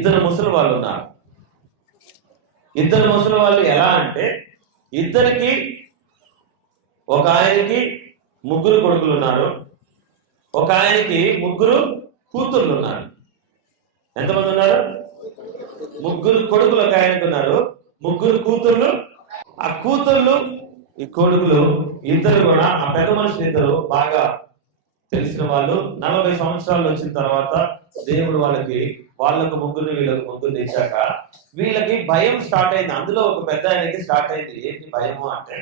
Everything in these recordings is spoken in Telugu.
ఇద్దరు ముసలి వాళ్ళు ఉన్నారు. ఇద్దరు ముసలి వాళ్ళు ఎలా అంటే, ఇద్దరికి ఒక ఆయనకి ముగ్గురు కొడుకులు ఉన్నారు, ఒక ఆయనకి ముగ్గురు కూతుర్లు ఉన్నారు. ఎంతమంది ఉన్నారు? ముగ్గురు కొడుకులు ఒక ఆయనకు ఉన్నారు, ముగ్గురు కూతుర్లు. ఆ కూతుర్లు ఈ కొడుకులు ఇద్దరు కూడా ఆ పెద్ద మనుషులు ఇద్దరు బాగా తెలిసిన వాళ్ళు. 40 సంవత్సరాలు వచ్చిన తర్వాత దేవుడు వాళ్ళకు ముగ్గురిని వీళ్ళకు ముగ్గురిని ఇచ్చాక వీళ్ళకి భయం స్టార్ట్ అయింది. అందులో ఒక పెద్ద ఆయనకి స్టార్ట్ అయింది. ఏంటి భయము అంటే,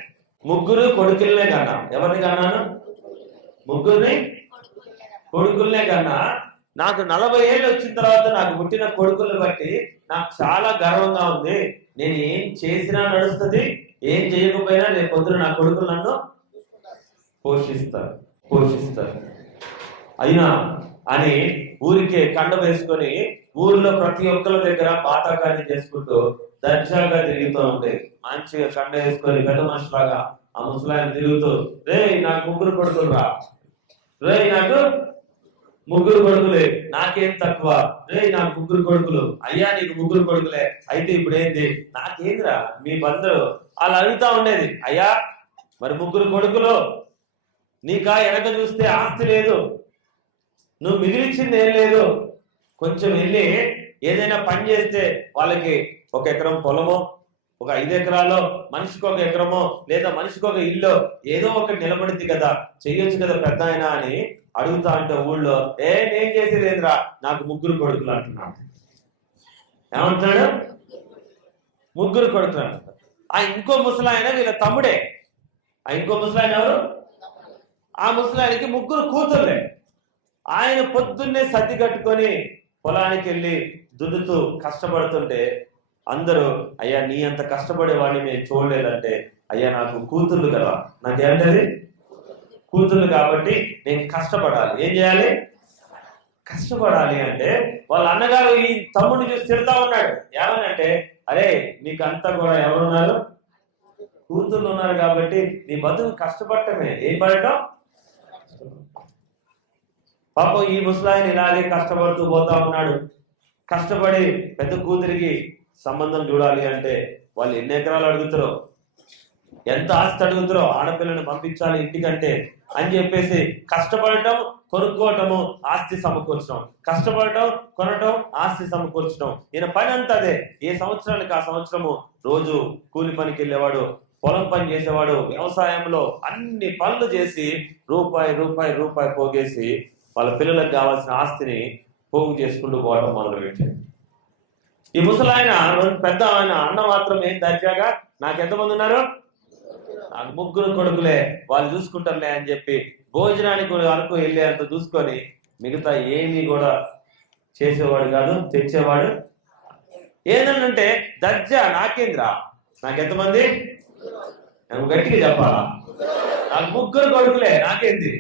ముగ్గురు కొడుకులనే కన్నా. ఎవరిని కన్నాను? ముగ్గురిని కొడుకులనే కన్నా. నాకు 40 ఏళ్ళు వచ్చిన తర్వాత నాకు పుట్టిన కొడుకులను బట్టి నాకు చాలా గర్వంగా ఉంది. నేను ఏం చేసినా నడుస్తుంది, ఏం చేయకపోయినా రేపు పొద్దున నా కొడుకులు నన్ను పోషిస్తారు. అయినా అని ఊరికే కండ వేసుకొని ఊరిలో ప్రతి ఒక్కరి దగ్గర పాతకాన్ని చేసుకుంటూ దర్జాగా తిరుగుతూ ఉంటాయి. మంచిగా కండ వేసుకొని పెద్ద మనుషులాగా ఆ ముసలాయన తిరుగుతూ, రే నాకు ముగ్గురు కొడుకులు రా, రే నాకు ముగ్గురు కొడుకులే, నాకేం తక్కువ, రే నాకు ముగ్గురు కొడుకులు, అయ్యా నీకు ముగ్గురు కొడుకులే, అయితే ఇప్పుడు ఏంది నాకేంద్రా మీ బంధువు అలా అడుగుతా ఉండేది. అయ్యా మరి ముగ్గురు కొడుకులు నీకా వెనక చూస్తే ఆస్తి లేదు, నువ్వు మిగిలిచ్చింది ఏం లేదు, కొంచెం వెళ్ళి ఏదైనా పని చేస్తే వాళ్ళకి 1 ఎకరం పొలమో, ఒక 5 ఎకరాలో, మనిషికి 1 ఎకరమో, లేదా మనిషికి 1 ఇల్లు, ఏదో ఒకటి నిలబడింది కదా, చెయ్యొచ్చు కదా పెద్ద ఆయన అని అడుగుతా అంటే ఊళ్ళో నేను చేసేదేంద్రా నాకు ముగ్గురు కొడుకులు అంటున్నాడు. ఏమంటున్నాడు? ముగ్గురు కొడుకులు అంటారు. ఆ ఇంకో ముసలాయన వీళ్ళ తమ్ముడే. ఆ ఇంకో ముసలాయన ఎవరు? ఆ ముసలాయనకి ముగ్గురు కూతుర్లే. ఆయన పొద్దున్నే సర్ది కట్టుకొని పొలానికి వెళ్ళి దున్నుతూ కష్టపడుతుంటే అందరూ, అయ్యా నీ అంత కష్టపడేవాడిని నేను చూడలేదంటే, అయ్యా నాకు కూతుర్లు కదా, నాకేంటది కూతుర్లు కాబట్టి నేను కష్టపడాలి. ఏం చేయాలి? కష్టపడాలి అంటే వాళ్ళ అన్నగారు ఈ తమ్ముడిని చూసి తిడతా ఉన్నాడు. ఏమనంటే, అరే నీకు అంతా కూడా ఎవరున్నారు? కూతుర్లు ఉన్నారు కాబట్టి నీ బతుకు కష్టపడటమే. ఏం పడటం? పాపం ఈ ముసలాయన ఇలాగే కష్టపడుతూ పోతా ఉన్నాడు. కష్టపడి పెద్ద కూతురికి సంబంధం చూడాలి అంటే వాళ్ళు ఎన్ని ఎకరాలు అడుగుతారో, ఎంత ఆస్తి అడుగుతారో, ఆడపిల్లని పంపించాలి ఇంటికంటే అని చెప్పేసి కష్టపడటం, కొనుక్కోవటము, ఆస్తి సమకూర్చడం, కష్టపడటం, కొనటం, ఆస్తి సమకూర్చడం. ఈయన పని అంతా అదే. ఏ సంవత్సరానికి ఆ సంవత్సరము రోజు కూలి పనికి వెళ్ళేవాడు, పొలం పని చేసేవాడు, వ్యవసాయంలో అన్ని పనులు చేసి రూపాయి పోగేసి వాళ్ళ పిల్లలకు కావాల్సిన ఆస్తిని పోగు చేసుకుంటూ పోవడం మొదలుపెట్టాడు. ఈ ముసలాయన పెద్ద ఆయన అన్న మాత్రం ఏం దర్జాగా, నాకు ఎంతమంది ఉన్నారు? నాకు ముగ్గురు కొడుకులే, వాళ్ళు చూసుకుంటారులే అని చెప్పి భోజనానికి వరకు వెళ్ళే అంత చూసుకొని మిగతా ఏమీ కూడా చేసేవాడు కాదు, తెచ్చేవాడు. ఏదనంటే దర్జా నాకేంద్రా, నాకెంతమంది? గట్టిగా చెప్పాలా? నాకు ముగ్గురు కొడుకులే, నాకేంది?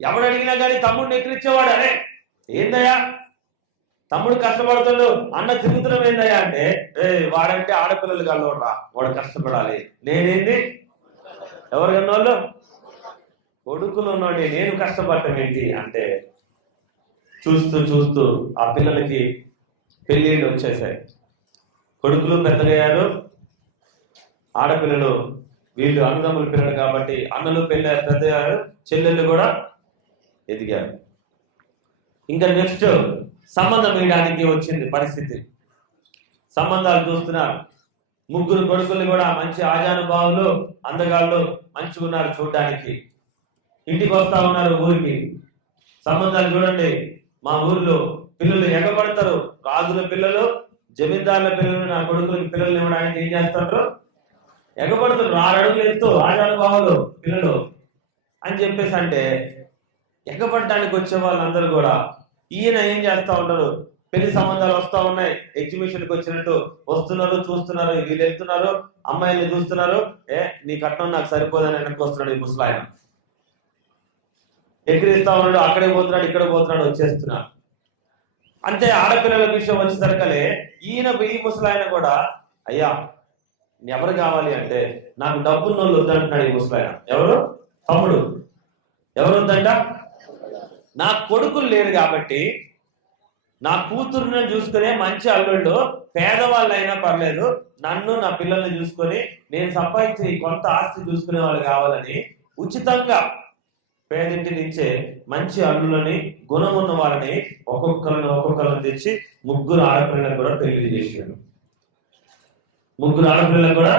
ఎవడు అడిగినా కానీ తమ్ముడిని ఎక్కిరించేవాడు. అరే ఏందయ్యా తమ్ముడు కష్టపడుతాడు, అన్న తిరుగుతున్నాం ఏందయ్యా అంటే, వాడంటే ఆడపిల్లలు కలవడరా, వాడు కష్టపడాలి. నేనేంది? ఎవరు కన్నోళ్ళు? కొడుకులు ఉన్నాడు, నేను కష్టపడటం ఏంటి అంటే, చూస్తూ ఆ పిల్లలకి పెళ్ళిళ్ళు వచ్చేసాయి. కొడుకులు పెద్దగయ్యారు, ఆడపిల్లలు వీళ్ళు అన్నదమ్ముల పిల్లలు కాబట్టి అన్నలు పెద్దయ్యారు, చెల్లెళ్ళు కూడా ఎదిగారు. ఇంకా నెక్స్ట్ సంబంధం వేయడానికి వచ్చింది పరిస్థితి. సంబంధాలు చూస్తున్నారు. ముగ్గురు కొడుకులు కూడా మంచి ఆజానుభావులు, అందగాళ్ళు, మంచిగా ఉన్నారు చూడడానికి. ఇంటికి వస్తా ఉన్నారు ఊరికి. సంబంధాలు చూడండి, మా ఊర్లో పిల్లలు ఎగబడతారు. రాజుల పిల్లలు, జమీందారుల పిల్లలు నా కొడుకులకి పిల్లలు ఇవ్వడానికి ఏం చేస్తారు? ఎగబడుతారు. 6 అడుగులు ఎత్తు ఆజానుభావులు పిల్లలు అని చెప్పేసి అంటే ఎగబడడానికి వచ్చే వాళ్ళందరూ కూడా ఈయన ఏం చేస్తా ఉంటారు? పెళ్లి సంబంధాలు వస్తా ఉన్నాయి, ఎగ్జిబిషన్కి వచ్చినట్టు వస్తున్నారు, చూస్తున్నారు, వీళ్ళు వెళ్తున్నారు, అమ్మాయిల్ని చూస్తున్నారు. నీ కట్నం నాకు సరిపోదని వెనక్కి వస్తున్నాడు ఈ ముసలాయన. ఎక్కిరిస్తా ఉన్నాడు, అక్కడే పోతున్నాడు, ఇక్కడ పోతున్నాడు, వచ్చేస్తున్నాడు. అంతే. ఆడపిల్లల విషయం వచ్చేసరికలే ఈ ముసలాయన కూడా, అయ్యా ఎవరు కావాలి అంటే, నాకు డబ్బున్నోళ్ళు వద్దంటున్నాడు ఈ ముసలాయన. ఎవరు? తమ్ముడు. ఎవరు వద్దంట? నా కొడుకులు లేరు కాబట్టి నా కూతురుని చూసుకునే మంచి అల్లుళ్ళు పేదవాళ్ళు అయినా పర్లేదు, నన్ను నా పిల్లల్ని చూసుకొని నేను సంపాదించిన ఈ కొంత ఆస్తి చూసుకునే వాళ్ళు కావాలని ఉచితంగా పేదింటి నుంచే మంచి అల్లులని, గుణం ఉన్న వాళ్ళని ఒక్కొక్కరిని తెచ్చి 3 ఆడపిల్లలకు కూడా పెళ్లి చేశాడు. 3 ఆడపిల్లలకు కూడా.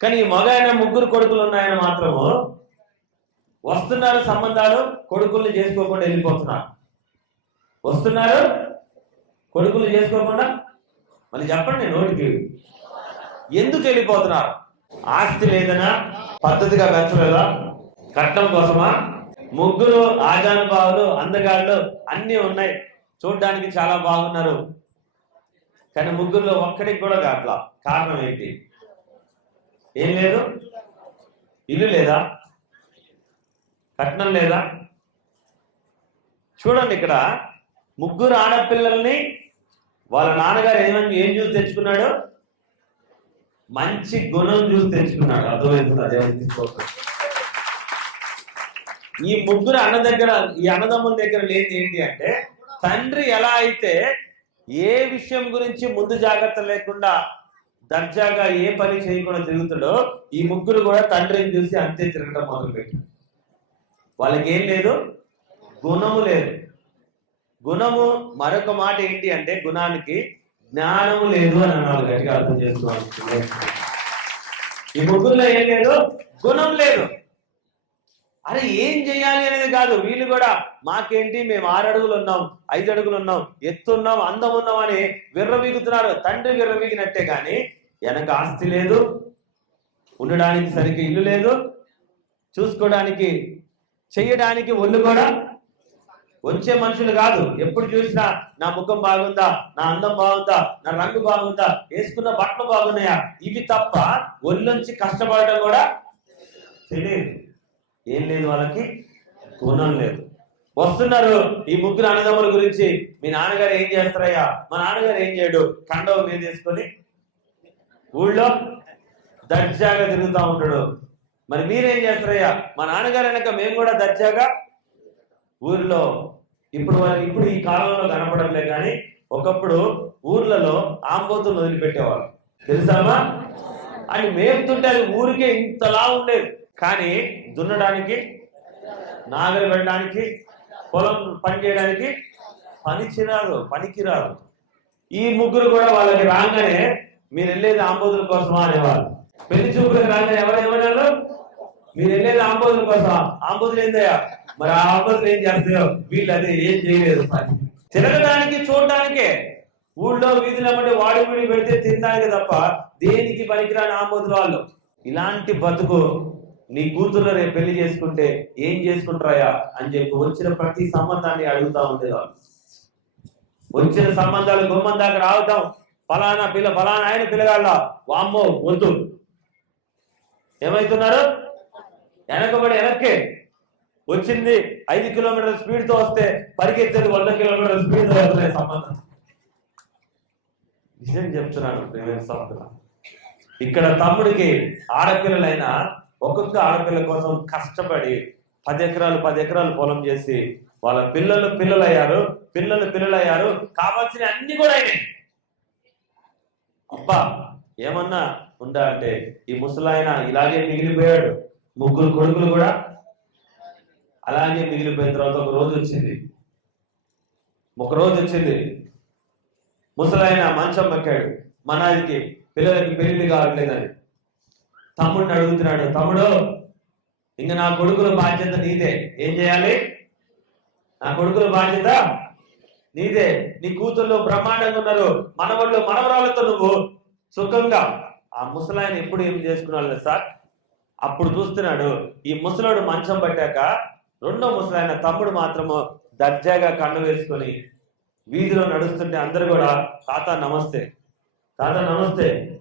కానీ ఈ మగ ఆయన 3 కొడుకులు ఉన్నాయని మాత్రము వస్తున్నారు సంబంధాలు, కొడుకుల్ని చేసుకోకుండా వెళ్ళిపోతున్నారు. వస్తున్నారు, కొడుకులు చేసుకోకుండా. మళ్ళీ చెప్పండి నోటికి, ఎందుకు వెళ్ళిపోతున్నారు? ఆస్తి లేదనా? పద్ధతిగా పెంచలేదా? కట్నం కోసమా? 3 ఆజానుభావులు, అందగాళ్ళు అన్నీ ఉన్నాయి, చూడ్డానికి చాలా బాగున్నారు. కానీ 3లో ఒక్కడికి కూడా కాట్లా. కారణం ఏంటి? ఏం లేదు? ఇల్లు లేదా? కట్నం లేదా? చూడండి, ఇక్కడ 3 ఆడపిల్లల్ని వాళ్ళ నాన్నగారు ఏం చూసి తెచ్చుకున్నాడు? మంచి గుణం చూసి తెచ్చుకున్నాడు. అర్థమవుతుంది? అదే తీసుకోవచ్చు. ఈ 3 ఈ అన్నదమ్ముల దగ్గర లేని ఏంటి అంటే, తండ్రి ఎలా అయితే ఏ విషయం గురించి ముందు జాగ్రత్త లేకుండా దర్జాగా ఏ పని చేయకుండా తిరుగుతాడో, ఈ 3 కూడా తండ్రిని చూసి అంతే తిరగడం మొదలుపెట్టారు. వాళ్ళకి ఏం లేదు? గుణము లేదు. గుణము మరొక మాట ఏంటి అంటే, గుణానికి జ్ఞానము లేదు అని అన్నారు. గట్టిగా అర్థం చేసుకోవాలి. ఈ 3లో ఏం లేదు? గుణం లేదు. అరే ఏం చేయాలి అనేది కాదు. వీళ్ళు కూడా మాకేంటి, మేము 6 అడుగులు ఉన్నాం, 5 అడుగులు ఉన్నాం, ఎత్తున్నాం, అందం ఉన్నాం అని విర్రవీగుతున్నారు. తండ్రి విర్రవీగినట్టే కానీ వెనక ఆస్తి లేదు, ఉండడానికి సరిగ్గా ఇల్లు లేదు, చూసుకోవడానికి చెయ్యడానికి ఒళ్ళు కూడా వచ్చే మనుషులు కాదు. ఎప్పుడు చూసినా నా ముఖం బాగుందా, నా అందం బాగుందా, నా రంగు బాగుందా, వేసుకున్న బట్టలు బాగున్నాయా, ఇవి తప్ప ఒళ్ళొంచి కష్టపడటం కూడా తెలియదు. ఏం లేదు వాళ్ళకి? గుణం లేదు. వస్తున్నారు ఈ 3 అన్నదమ్ముల గురించి, మీ నాన్నగారు ఏం చేస్తారయ్యా? మా నాన్నగారు ఏం చేయడు, కండవ మీద వేసుకొని ఊళ్ళో దర్జాగా తిరుగుతూ ఉంటాడు. మరి మీరేం చేస్తారయ్యా? మా నాన్నగారు వెనక మేము కూడా దర్జాగా ఊర్లో. ఇప్పుడు ఈ కాలంలో కనపడట్లే, కానీ ఒకప్పుడు ఊర్లలో ఆంబోతులు వదిలిపెట్టేవాళ్ళు. తెలుసామా? అని మేపుతుంటే అది ఊరికే ఇంతలా ఉండేది. కానీ దున్నడానికి, నాగలి పెట్టడానికి, పొలం పని చేయడానికి పనికిరాదు. ఈ 3 కూడా వాళ్ళకి రాగానే మీరు వెళ్ళేది ఆంబోతుల కోసమా అనేవాళ్ళు. పెళ్లి చూపులకు రాగానే ఎవరేమన్నారు? మీరు వెళ్ళేది ఆంబోతుల కోసమా? ఆంబోతులు ఏందయ్యా? మరి ఆ ఆంబోతులు ఏం చేస్తాయో? వీళ్ళు అదే ఏం చేయలేదు. తిరగడానికి, చూడడానికే. ఊళ్ళో వీధులు ఏమంటే వాడి వీడి పెడితే తినడానికి తప్ప దేనికి పనికిరాని ఆంబోతులు వాళ్ళు. ఇలాంటి బతుకు నీ కూతురు రేపు పెళ్లి చేసుకుంటే ఏం చేసుకుంటారయా అని చెప్పి వచ్చిన ప్రతి సంబంధాన్ని అడుగుతా ఉండేవాళ్ళు. వచ్చిన సంబంధాలు గుమ్మం దాకా రావటం, ఫలానా ఆయన పిల్లగాళ్ళ వామ్మో వద్దు. ఏమైతున్నారు? వెనక్కే వచ్చింది. 5 కిలోమీటర్ల స్పీడ్ తో వస్తే పరిగెత్తేది 100 కిలోమీటర్ల స్పీడ్ తో వస్తున్నాయి సంబంధం. నిజం చెప్తున్నాను ప్రేమైన సోదరుడా. ఇక్కడ తమ్ముడికి ఆడపిల్లలైనా ఒక్కొక్క ఆడపిల్ల కోసం కష్టపడి 10 ఎకరాలు పొలం చేసి వాళ్ళ పిల్లలయ్యారు, కావాల్సిన అన్ని కూడా అయినాయి. అబ్బా ఏమన్నా ఉందా అంటే, ఈ ముసలాయన ఇలాగే మిగిలిపోయాడు. 3 కొడుకులు కూడా అలాగే మిగిలిపోయిన తర్వాత ఒక రోజు వచ్చింది. ముసలాయన మంచం ఎక్కాడు. మనాదికి పిల్లలకి పెళ్లి కావట్లేదని తమ్ముడిని అడుగుతున్నాడు. తమ్ముడు, ఇంక నా కొడుకుల బాధ్యత నీదే. ఏం చేయాలి? నా కొడుకుల బాధ్యత నీదే. నీ కూతుర్లు బ్రహ్మాండంగా ఉన్నారు, మనవాళ్ళు మనవరాలతో నువ్వు సుఖంగా. ఆ ముసలాయన ఎప్పుడు ఏం చేసుకున్నాడు సార్? అప్పుడు చూస్తున్నాడు ఈ ముసలాడు మంచం పట్టాక రెండో ముసలాయన తమ్ముడు మాత్రము దర్జాగా కండ వేసుకొని వీధిలో నడుస్తుంటే అందరు కూడా తాత నమస్తే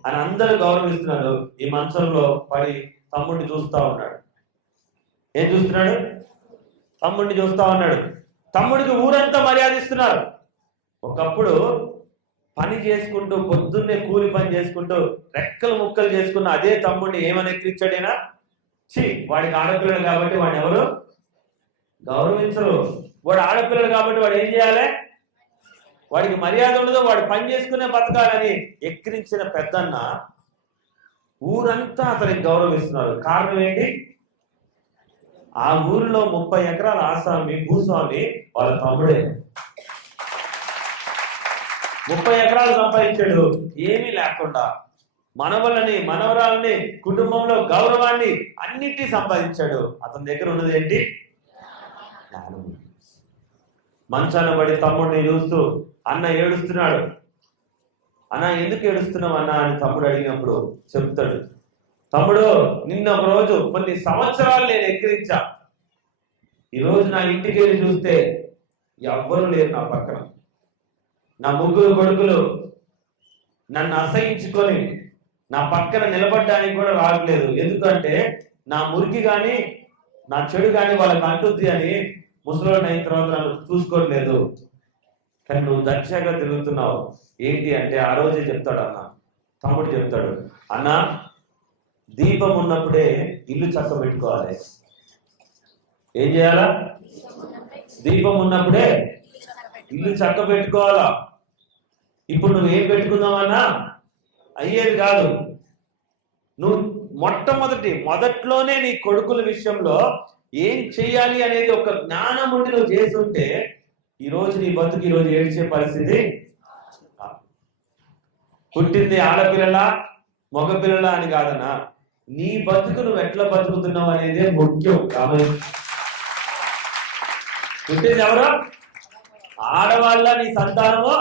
అని అందరూ గౌరవిస్తున్నారు. ఈ మంచంలో పడి తమ్ముడిని చూస్తా ఉన్నాడు. ఏం చూస్తున్నాడు? తమ్ముడిని చూస్తా ఉన్నాడు. తమ్ముడికి ఊరంతా మర్యాదిస్తున్నారు. ఒకప్పుడు పని చేసుకుంటూ పొద్దున్నే కూలి పని చేసుకుంటూ రెక్కలు ముక్కలు చేసుకున్న అదే తమ్ముడిని ఏమని ఎక్కించాడైనా, వాడికి ఆడపిల్లలు కాబట్టి వాడిని ఎవరు గౌరవించరు. వాడు ఆడపిల్లలు కాబట్టి వాడు ఏం చేయాలి? వాడికి మర్యాద ఉండదు, వాడు పని చేసుకునే బతకాలని ఎక్కిరించిన పెద్దన్న ఊరంతా అతనికి గౌరవిస్తున్నారు. కారణం ఏంటి? ఆ ఊరిలో 30 ఎకరాల ఆసామి భూస్వామి వాళ్ళ తమ్ముడే. 30 ఎకరాలు సంపాదించాడు ఏమీ లేకుండా. మనవలని మనవరాలని కుటుంబంలో గౌరవాన్ని అన్నిటినీ సంపాదించాడు. అతని దగ్గర ఉన్నది ఏంటి? జ్ఞానం. మంచాన పడి తమ్ముడిని చూస్తూ అన్న ఏడుస్తున్నాడు. అన్న ఎందుకు ఏడుస్తున్నావు అన్న అని తమ్ముడు అడిగినప్పుడు చెప్తాడు, తమ్ముడు నిన్న ఒక రోజు కొన్ని సంవత్సరాలు నేను ఎక్కిరించా, ఈరోజు నా ఇంటికి వెళ్ళి చూస్తే ఎవ్వరూ లేరు నా పక్కన. నా 3 కొడుకులు నన్ను అసహించుకొని నా పక్కన నిలబడడానికి కూడా రావట్లేదు. ఎందుకంటే నా మురికి కానీ నా చెడు కానీ వాళ్ళకి అంటుంది అని ముసలోడిని అయిన తర్వాత నన్ను చూసుకోవట్లేదు. కానీ నువ్వు దర్శగా తిరుగుతున్నావు ఏంటి అంటే ఆ రోజే చెప్తాడు అన్న. తమ్ముడు చెప్తాడు, అన్న దీపం ఉన్నప్పుడే ఇల్లు చక్క పెట్టుకోవాలి. ఏం చేయాలా? దీపం ఉన్నప్పుడే ఇల్లు చక్క పెట్టుకోవాలా. ఇప్పుడు నువ్వు ఏం పెట్టుకుందామన్నా అయ్యేది కాదు. నువ్వు మొదట్లోనే నీ కొడుకుల విషయంలో ఏం చెయ్యాలి అనేది ఒక జ్ఞానం ఉండి నువ్వు చేస్తుంటే ఈరోజు నీ బతుకు ఈరోజు ఏడ్చే పరిస్థితి. పుట్టింది ఆడపిల్లల మగపిల్లల అని కాదన్నా, నీ బతుకు నువ్వు ఎట్లా బతుకుతున్నావు అనేది ముఖ్యం. పుట్టింది ఎవరు? ఆడవాళ్ళ నీ సంతానము,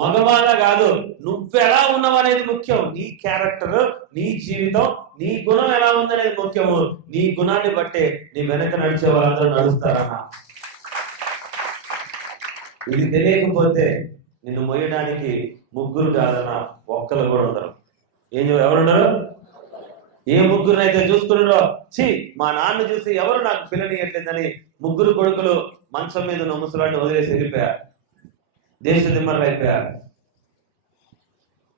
మగవాళ్ళ కాదు. నువ్వెలా ఉన్నావు అనేది ముఖ్యం. నీ క్యారెక్టర్, నీ జీవితం, నీ గుణం ఎలా ఉందనేది ముఖ్యము. నీ గుణాన్ని బట్టే నీ వెనక నడిచే వాళ్ళందరూ నడుస్తారన్న. ఇది తెలియకపోతే నిన్ను మోయడానికి 3 కాదన్న, ఒక్కరు కూడా ఉండరు. ఎవరున్నారు? ఏ 3 చూసుకున్నారో, ఛీ మా నాన్న చూసి ఎవరు నాకు పిల్లనియట్లేదని 3 కొడుకులు మంచం మీద ఉన్న ముసలాన్ని వదిలేసి వెళ్ళిపోయారు, దేశ దిమ్మర్లు అయిపోయారు.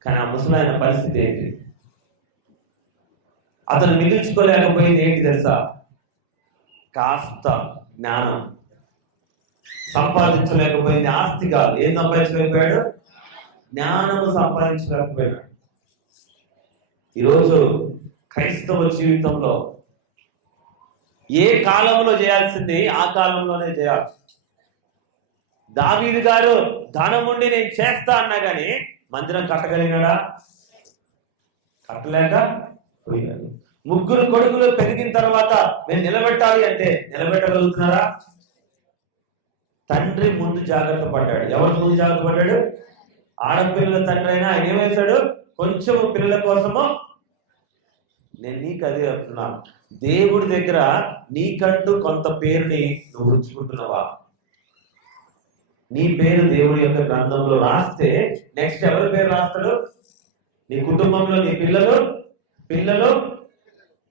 కానీ ఆ ముసలాయన పరిస్థితి ఏంటి? అతను మిగిల్చుకోలేకపోయింది ఏంటి తెలుసా? కాస్త జ్ఞానం. సంపాదించలేకపోయింది ఆస్తి కాదు. ఏం సంపాదించలేకపోయాడు? జ్ఞానము సంపాదించలేకపోయాడు. ఈరోజు క్రైస్తవ జీవితంలో ఏ కాలంలో చేయాల్సింది ఆ కాలంలోనే చేయాలి. దావీదు గారు ధనం ఉండి నేను చేస్తా అన్నా కానీ మందిరం కట్టగలిగాడా? కట్టలేక పోయినాడు. 3 కొడుకులు పెరిగిన తర్వాత మేము నిలబెట్టాలి అంటే నిలబెట్టగలుగుతున్నారా? తండ్రి ముందు జాగ్రత్త పడ్డాడు. ఎవరి ముందు జాగ్రత్త పడ్డాడు? ఆడపిల్లల తండ్రి అయినా ఆయన ఏమేశాడు? కొంచెం పిల్లల కోసము. నేను నీకు అదే చెప్తున్నా, దేవుడి దగ్గర నీకంటూ కొంత పేరుని నువ్వు ఉంచుకుంటున్నావా? నీ పేరు దేవుడి యొక్క గ్రంథంలో రాస్తే నెక్స్ట్ ఎవరి పేరు రాస్తాడు? నీ కుటుంబంలో నీ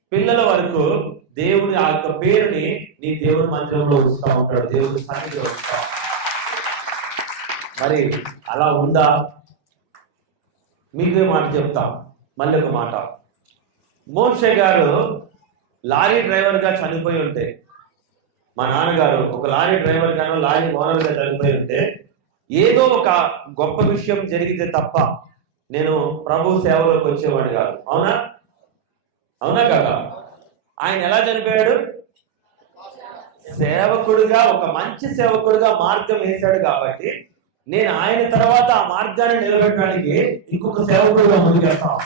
పిల్లల వరకు దేవుడి ఆ యొక్క పేరుని నీ దేవుడి మందిరంలో ఉంచుతా ఉంటాడు, దేవుడి సన్నిధిలో ఉంచుతా. మరి అలా ఉందా? మీకే మాట చెప్తా, మళ్ళీ ఒక మాట. మోషే గారు లారీ డ్రైవర్ గా చనిపోయి ఉంటే, మా నాన్నగారు ఒక లారీ డ్రైవర్ గాను లారీ ఓనర్ గా చనిపోయి ఉంటే ఏదో ఒక గొప్ప విషయం జరిగితే తప్ప నేను ప్రభు సేవలోకి వచ్చేవాడు కాదు. అవునా కదా? ఆయన ఎలా చనిపోయాడు? సేవకుడిగా, ఒక మంచి సేవకుడిగా మార్గం వేశాడు కాబట్టి నేను ఆయన తర్వాత ఆ మార్గాన్ని నిలబెట్టడానికి ఇంకొక సేవకుడిగా ముందుకెళ్తాం.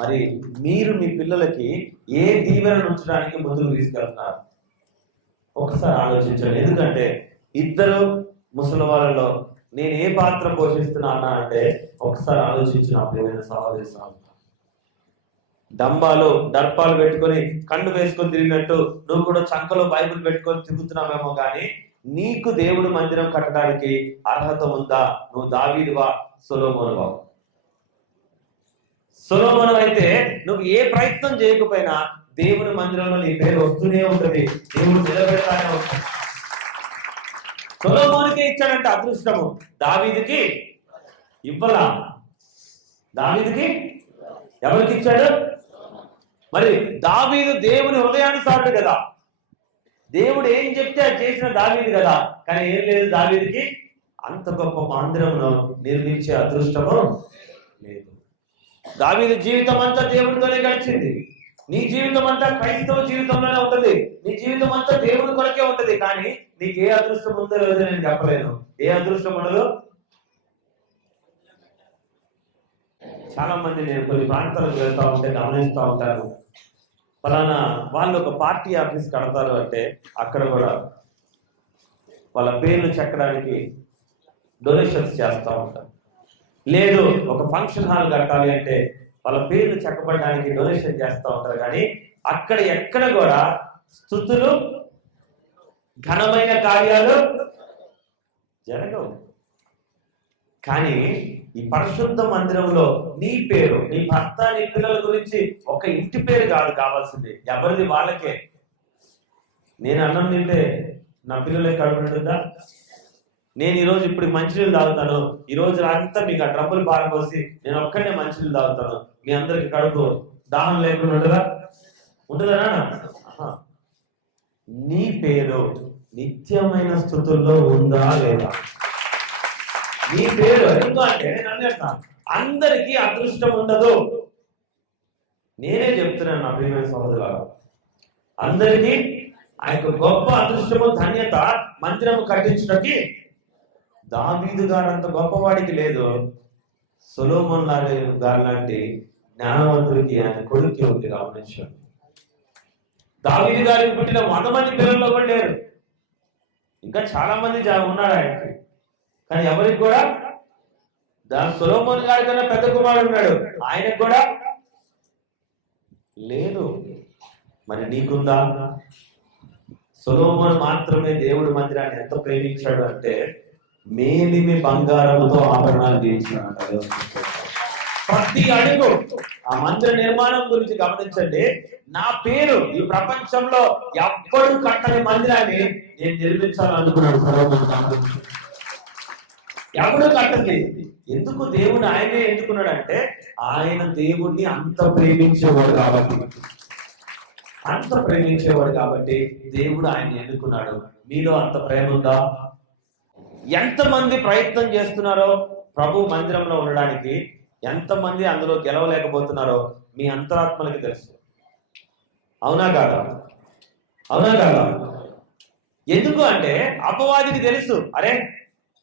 మరి మీరు మీ పిల్లలకి ఏ దీవెన ఉంచడానికి ముందుకు తీసుకెళ్తున్నారు? ఒకసారి ఆలోచించండి. ఎందుకంటే ఇద్దరు ముసలి వాళ్ళలో నేను ఏ పాత్ర పోషిస్తున్నా అంటే ఒకసారి ఆలోచించిన ప్రియమైన సహోదరి సహోదరులు. దర్పాలు పెట్టుకొని కళ్ళు వేసుకొని తిరిగినట్టు నువ్వు కూడా చంకలో బైబిల్ పెట్టుకొని తిరుగుతున్నావేమో కానీ నీకు దేవుడు మందిరం కట్టడానికి అర్హత ఉందా? నువ్వు దావీదువా, సొలొమోనువా? సొలొమోను అయితే నువ్వు ఏ ప్రయత్నం చేయకపోయినా దేవుని మందిరంలో నీ పేరు వస్తూనే ఉంటుంది, దేవుడు నిలబెడతానే ఉంటుంది. సొలొమోనుకే ఇచ్చాడంటే అదృష్టము, దావీదుకి ఇవ్వలా. దావీదుకి ఎవరికి ఇచ్చాడు? మరి దావీదు దేవుని హృదయానుసారుడు కదా. దేవుడు ఏం చెప్తే అది చేసిన దావీదు కదా, కానీ ఏం లేదు దావీదుకి అంత గొప్ప మందిరమును నిర్మించే అదృష్టము లేదు. దావీదు జీవితం అంతా దేవుడితోనే గడిచింది. నీ జీవితం అంతా క్రైస్తవ జీవితంలోనే ఉంటది. నీ జీవితం అంతా దేవుడి కొరకే ఉంటది. కానీ నీకు ఏ అదృష్టం ఉందో లేదో నేను చెప్పలేను. ఏ అదృష్టం ఉండదు. చాలా మంది నేను కొన్ని ప్రాంతాలకు వెళ్తా ఉంటే గమనిస్తూ ఉంటాను. ఫలానా వాళ్ళు ఒక పార్టీ ఆఫీస్ కడతారు అంటే అక్కడ కూడా వాళ్ళ పేర్లు చెక్కడానికి డొనేషన్స్ చేస్తూ ఉంటారు. లేదు ఒక ఫంక్షన్ హాల్ కట్టాలి అంటే వాళ్ళ పేర్లు చెక్కబడడానికి డొనేషన్ చేస్తూ ఉంటారు. కానీ అక్కడ ఎక్కడ కూడా స్తుతులు, ఘనమైన కార్యాలు జరగవు. కానీ ఈ పరిశుద్ధ మందిరంలో నీ పేరు, నీ భర్త, నీ పిల్లల గురించి ఒక ఇంటి పేరు కాదు కావాల్సింది, ఎవరిది వాళ్ళకే. నేను అన్నం తింటే నా పిల్లలకి కడుపు నిండుద్దా? నేను ఈరోజు ఇప్పుడు మంచినీళ్ళు తాగుతాను, ఈ రోజు అంతా మీకు ఆ డ్రమ్ములు పారపోసి నేను ఒక్కడే మంచినీళ్ళు తాగుతాను, మీ అందరికి కడుపు దాహం లేకుండా ఉంటుందా? ఉంటుందా? నీ పేరు నిత్యమైన స్థుతుల్లో ఉందా లేదా? నీ పేరు ఎందుకంటే నేను అందరికీ అదృష్టం ఉండదు. నేనే చెప్తున్నాను నా ప్రియమైన సహోదరులారా, అందరికీ ఆ యొక్క గొప్ప అదృష్టము, ధన్యత మందిరము కట్టించడానికి దావీదు గారు అంత గొప్పవాడికి లేదు. సొలొమోన్ గారు లాంటి జ్ఞానవంతుడికి ఆయన కొడుకు ఉంది రామేశ్వరం. దావీదు గారికి పుట్టిన 100 మంది పిల్లల్లో కూడా లేరు. ఇంకా చాలా మంది ఉన్నారు ఆయనకి, కానీ ఎవరికి కూడా సొలొమోన్ గారి కన్నా పెద్ద కుమారుడు ఉన్నాడు, ఆయనకు కూడా లేదు. మరి నీకుందా? సొలొమోన్ మాత్రమే దేవుడి మందిరాన్ని ఎంత ప్రేమించాడు అంటే మేలిమి బంగారంతో ఆభరణాలు చేయించాడు. ప్రతి అడుగు ఆ మందిర నిర్మాణం గురించి గమనించండి. నా పేరు ఈ ప్రపంచంలో ఎవ్వడు కట్టని మందిరాన్ని నేను నిర్మించాలనుకున్నాడు సొలొమోన్. ఎవడు కట్టండి. ఎందుకు దేవుడు ఆయనే ఎన్నుకున్నాడు అంటే ఆయన దేవుణ్ణి అంత ప్రేమించేవాడు కాబట్టి దేవుడు ఆయన ఎన్నుకున్నాడు. మీలో అంత ప్రేమ ఉందా? ఎంతమంది ప్రయత్నం చేస్తున్నారో ప్రభు మందిరంలో ఉండడానికి, ఎంతమంది అందులో గెలవలేకపోతున్నారో మీ అంతరాత్మలకి తెలుసు. అవునా కాదా? ఎందుకు అంటే అపవాదికి తెలుసు, అరే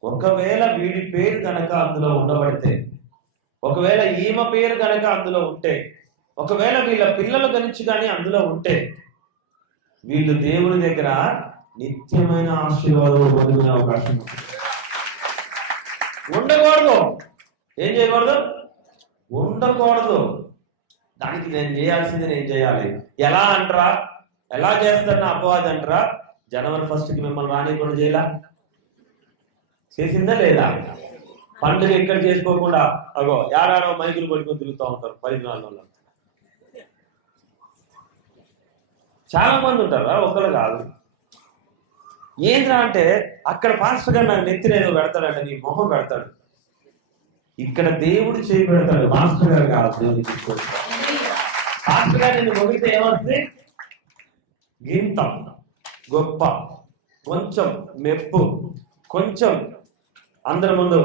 ఒకవేళ వీడి పేరు కనుక అందులో ఉండబడితే, ఒకవేళ ఈమె పేరు కనుక అందులో ఉంటే, ఒకవేళ వీళ్ళ పిల్లల గురించి కానీ అందులో ఉంటే, వీళ్ళు దేవుడి దగ్గర నిత్యమైన ఆశీర్వాదం పొందుకునే అవకాశం ఉండకూడదు. ఏం చేయకూడదు? ఉండకూడదు. దానికి నేను చేయాల్సింది నేను చేయాలి. ఎలా అంటారా? ఎలా చేస్తారని అపవాది అంటారా? జనవరి 1కి మిమ్మల్ని రానికుండా చేయాలా? చేసిందా లేదా? పండుగ ఎక్కడ చేసుకోకుండా అగో ఏడాడో మైకులు పట్టుకొని తిరుగుతూ ఉంటారు 10 వల్ల. చాలా మంది ఉంటారా, ఒకరు కాదు. ఏంద్రా అంటే అక్కడ పాస్టర్ గారు నాకు నెత్తిన ఏదో పెడతాడంటే నీ మొహం పెడతాడు, ఇక్కడ దేవుడు చేయి పెడతాడు. మాస్టర్ గారు కాదు, దేవుడికి పాస్టర్ గారు నిన్ను మొగితే ఏమవుతుంది? గింత గొప్ప, కొంచెం మెప్పు, కొంచెం అందరి ముందు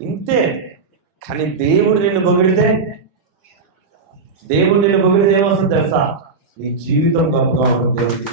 ఇంతే. కానీ దేవుడు నిన్ను పొగిడితే ఏమొస్తుంది తెలుసా? నీ జీవితం గొప్పగా ఉంటుంది. దేవుడికి